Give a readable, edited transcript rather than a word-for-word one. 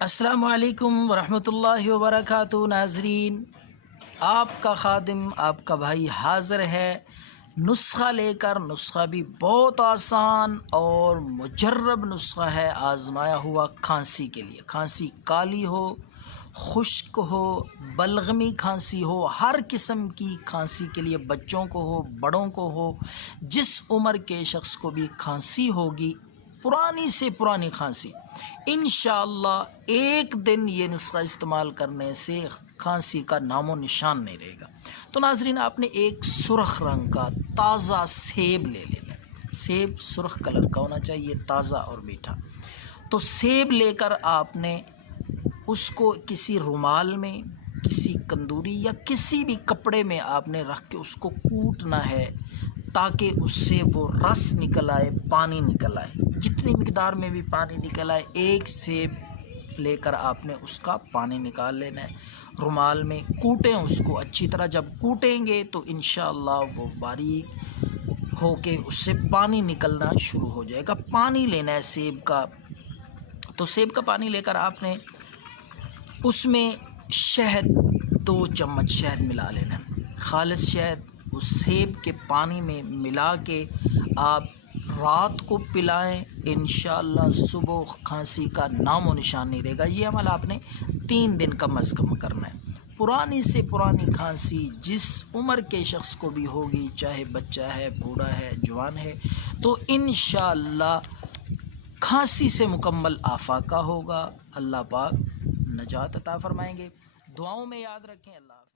السلام علیکم ورحمۃ اللہ وبرکاتہ۔ ناظرین، آپ کا خادم آپ کا بھائی حاضر ہے نسخہ لے کر۔ نسخہ بھی بہت آسان اور مجرب نسخہ ہے، آزمایا ہوا کھانسی کے لیے۔ کھانسی کالی ہو، خشک ہو، بلغمی کھانسی ہو، ہر قسم کی کھانسی کے لیے، بچوں کو ہو، بڑوں کو ہو، جس عمر کے شخص کو بھی کھانسی ہوگی، پرانی سے پرانی کھانسی، انشاءاللہ ایک دن یہ نسخہ استعمال کرنے سے کھانسی کا نام و نشان نہیں رہے گا۔ تو ناظرین، آپ نے ایک سرخ رنگ کا تازہ سیب لے لینا ہے۔ سیب سرخ کلر کا ہونا چاہیے، تازہ اور میٹھا۔ تو سیب لے کر آپ نے اس کو کسی رومال میں، کسی کندوری یا کسی بھی کپڑے میں آپ نے رکھ کے اس کو کوٹنا ہے، تاکہ اس سے وہ رس نکل آئے، پانی نکل آئے۔ جتنی مقدار میں بھی پانی نکل آئے، ایک سیب لے کر آپ نے اس کا پانی نکال لینا ہے۔ رومال میں کوٹیں اس کو اچھی طرح۔ جب کوٹیں گے تو انشاءاللہ وہ باریک ہو کے اس سے پانی نکلنا شروع ہو جائے گا۔ پانی لینا ہے سیب کا۔ تو سیب کا پانی لے کر آپ نے اس میں شہد 2 چمچ شہد ملا لینا ہے، خالص شہد۔ اس سیب کے پانی میں ملا کے آپ رات کو پلائیں، انشاءاللہ صبح کھانسی کا نام و نشان نہیں رہے گا۔ یہ عمل آپ نے 3 دن کم از کم کرنا ہے۔ پرانی سے پرانی کھانسی جس عمر کے شخص کو بھی ہوگی، چاہے بچہ ہے، بوڑھا ہے، جوان ہے، تو انشاءاللہ کھانسی سے مکمل افاقہ ہوگا۔ اللہ پاک نجات عطا فرمائیں گے۔ دعاؤں میں یاد رکھیں۔ اللہ حافظ۔